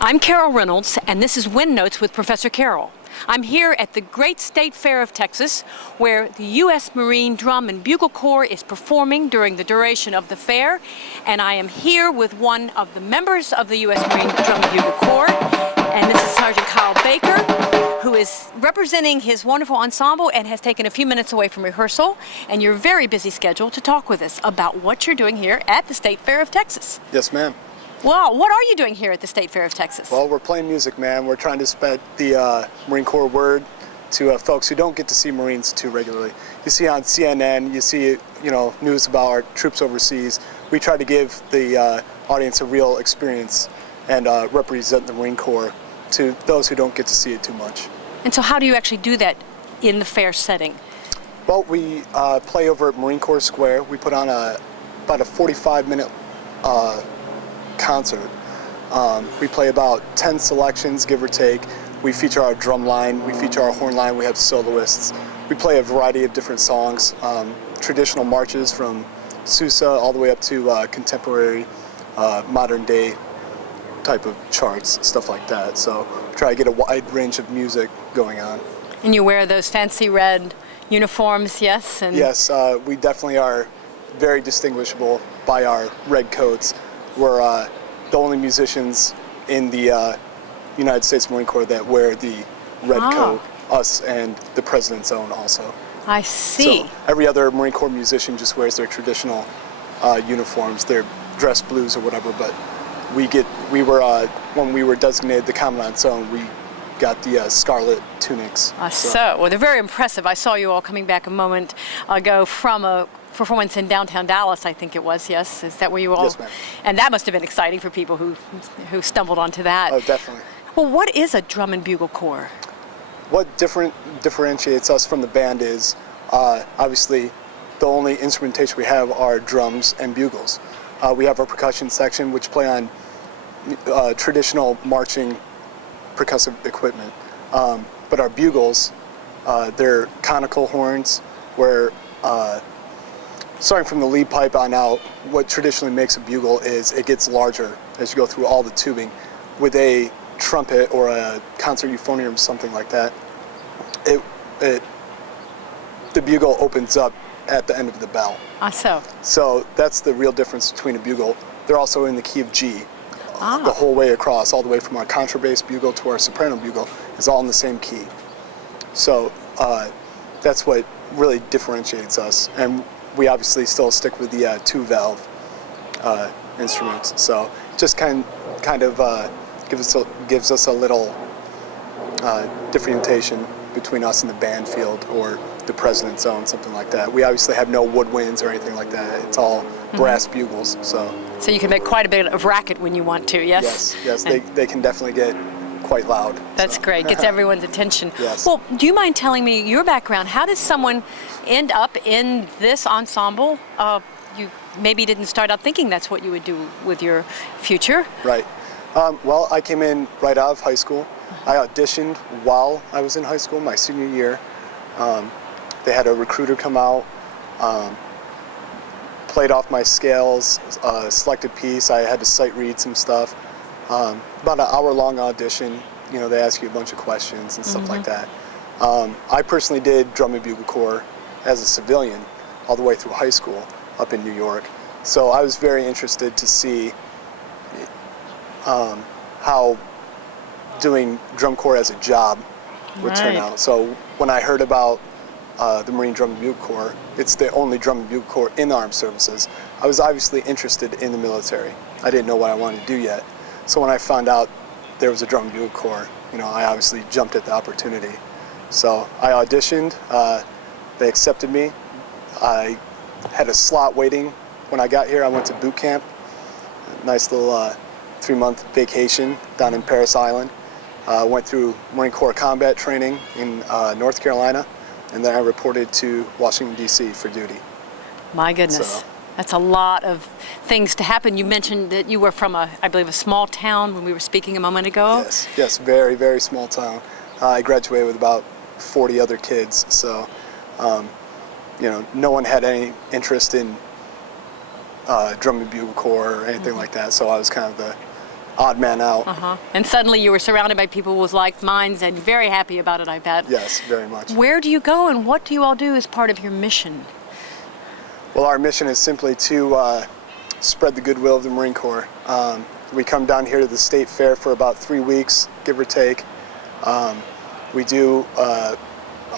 I'm Carol Reynolds, and this is Wind Notes with Professor Carol. I'm here at the Great State Fair of Texas, where the U.S. Marine Drum and Bugle Corps is performing during the duration of the fair, and I am here with one of the members of the U.S. Marine Drum and Bugle Corps, and this is Sergeant Kyle Baker, who is representing his wonderful ensemble and has taken a few minutes away from rehearsal and your very busy schedule to talk with us about what you're doing here at the State Fair of Texas. Yes, ma'am. Well, what are you doing here at the State Fair of Texas? Well, we're playing music, man. We're trying to spread the Marine Corps word to folks who don't get to see Marines too regularly. You see on CNN, you see news about our troops overseas. We try to give the audience a real experience and represent the Marine Corps to those who don't get to see it too much. And so how do you actually do that in the fair setting? Well, we play over at Marine Corps Square. We put on about a 45-minute concert. We play about 10 selections, give or take. We feature our drum line, we feature our horn line, we have soloists. We play a variety of different songs, traditional marches from Sousa all the way up to contemporary, modern day type of charts, stuff like that. So try to get a wide range of music going on. And you wear those fancy red uniforms, yes? Yes, we definitely are very distinguishable by our red coats. We're the only musicians in the United States Marine Corps that wear the red coat, us and the President's Own also. I see. So every other Marine Corps musician just wears their traditional uniforms, their dress blues or whatever, but when we were designated the Commandant's Own, we got the scarlet tunics. Well, they're very impressive. I saw you all coming back a moment ago from a performance in downtown Dallas, I think it was, yes? Is that where you all? Yes, ma'am. And that must have been exciting for people who stumbled onto that. Oh, definitely. Well, what is a drum and bugle corps? What differentiates us from the band is, obviously, the only instrumentation we have are drums and bugles. We have our percussion section, which play on traditional marching percussive equipment. But our bugles, they're conical horns where starting from the lead pipe on out, what traditionally makes a bugle is it gets larger as you go through all the tubing. With a trumpet or a concert euphonium, something like that, the bugle opens up at the end of the bell. So that's the real difference between a bugle. They're also in the key of G. The whole way across, all the way from our contrabass bugle to our soprano bugle, is all in the same key. So that's what really differentiates us. And we obviously still stick with the two-valve instruments. So just kind of gives us a little differentiation between us and the band field or the President's Own, something like that. We obviously have no woodwinds or anything like that. It's all brass bugles. So you can make quite a bit of racket when you want to, yes? Yes, they can definitely get quite loud. That's great, gets everyone's attention. Yes. Well, do you mind telling me your background? How does someone end up in this ensemble? You maybe didn't start out thinking that's what you would do with your future. Right. Well, I came in right out of high school. I auditioned while I was in high school, my senior year. They had a recruiter come out, played off my scales, selected piece. I had to sight read some stuff. About an hour-long audition. They ask you a bunch of questions and stuff like that. I personally did drum and bugle corps as a civilian all the way through high school up in New York. So I was very interested to see how doing drum corps as a job would turn out. So when I heard about the Marine Drum and Bugle Corps, it's the only drum and bugle corps in the armed services, I was obviously interested in the military. I didn't know what I wanted to do yet. So when I found out there was a drum and bugle corps, I obviously jumped at the opportunity. So I auditioned, they accepted me. I had a slot waiting when I got here. I went to boot camp, a nice little 3-month vacation down in Parris Island. Went through Marine Corps combat training in North Carolina, and then I reported to Washington, D.C. for duty. My goodness. That's a lot of things to happen. You mentioned that you were from, I believe, a small town when we were speaking a moment ago. Yes, very, very small town. I graduated with about 40 other kids, so no one had any interest in drum and bugle corps or anything like that. So I was kind of the odd man out. And suddenly you were surrounded by people with like minds and very happy about it, I bet. Yes, very much. Where do you go and what do you all do as part of your mission? Well, our mission is simply to spread the goodwill of the Marine Corps. We come down here to the State Fair for about 3 weeks, give or take. We do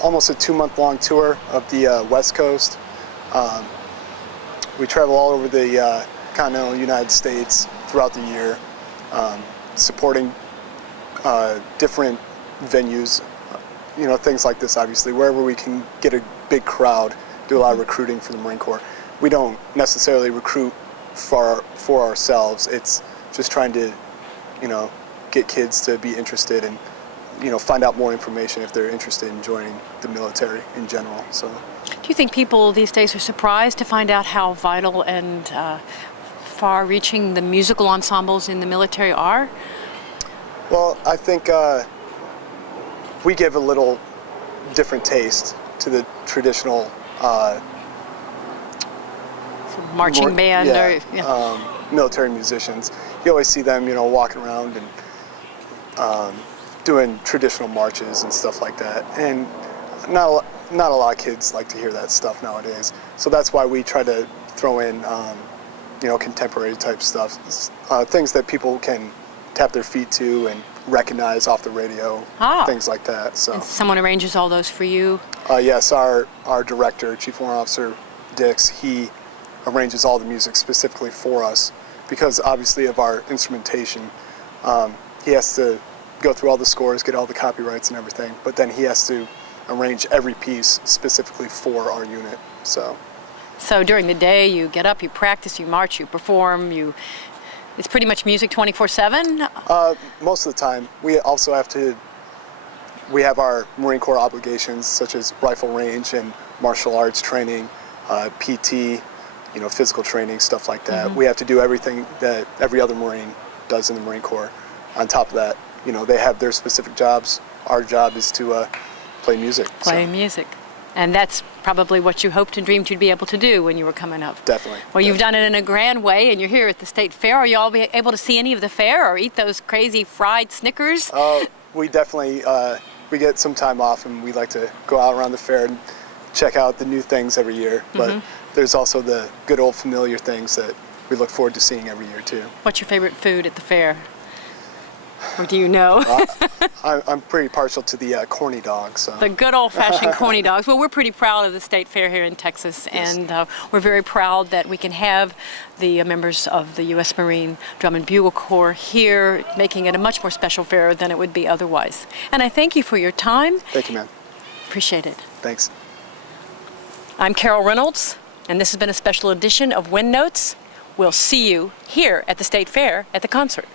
almost a 2-month-long tour of the West Coast. We travel all over the continental United States throughout the year, supporting different venues, things like this, obviously, wherever we can get a big crowd, do a lot of recruiting for the Marine Corps. We don't necessarily recruit for ourselves. It's just trying to, get kids to be interested and, find out more information if they're interested in joining the military in general. So, do you think people these days are surprised to find out how vital and far-reaching the musical ensembles in the military are? Well, I think we give a little different taste to the traditional marching band military musicians. You always see them, walking around and doing traditional marches and stuff like that. And not a lot of kids like to hear that stuff nowadays. So that's why we try to throw in, contemporary type stuff, things that people can tap their feet to and recognize off the radio, things like that. So and someone arranges all those for you? Yes, our director, Chief Warrant Officer Dix, he arranges all the music specifically for us because obviously of our instrumentation. He has to go through all the scores, get all the copyrights and everything, but then he has to arrange every piece specifically for our unit. So during the day you get up, you practice, you march, you perform, it's pretty much music 24/7? Most of the time. We also we have our Marine Corps obligations such as rifle range and martial arts training, PT, physical training, stuff like that. We have to do everything that every other Marine does in the Marine Corps. On top of that, they have their specific jobs. Our job is to play music. Play music. And that's probably what you hoped and dreamed you'd be able to do when you were coming up. Definitely. Well, you've done it in a grand way, and you're here at the State Fair. Are you all be able to see any of the fair or eat those crazy fried Snickers? We definitely, we get some time off, and we like to go out around the fair and check out the new things every year. But there's also the good old familiar things that we look forward to seeing every year, too. What's your favorite food at the fair? Or do you know? I'm pretty partial to the corny dogs. So. The good old-fashioned corny dogs. Well, we're pretty proud of the State Fair here in Texas, yes. And we're very proud that we can have the members of the U.S. Marine Drum and Bugle Corps here, making it a much more special fair than it would be otherwise. And I thank you for your time. Thank you, ma'am. Appreciate it. Thanks. I'm Carol Reynolds, and this has been a special edition of Wind Notes. We'll see you here at the State Fair at the concert.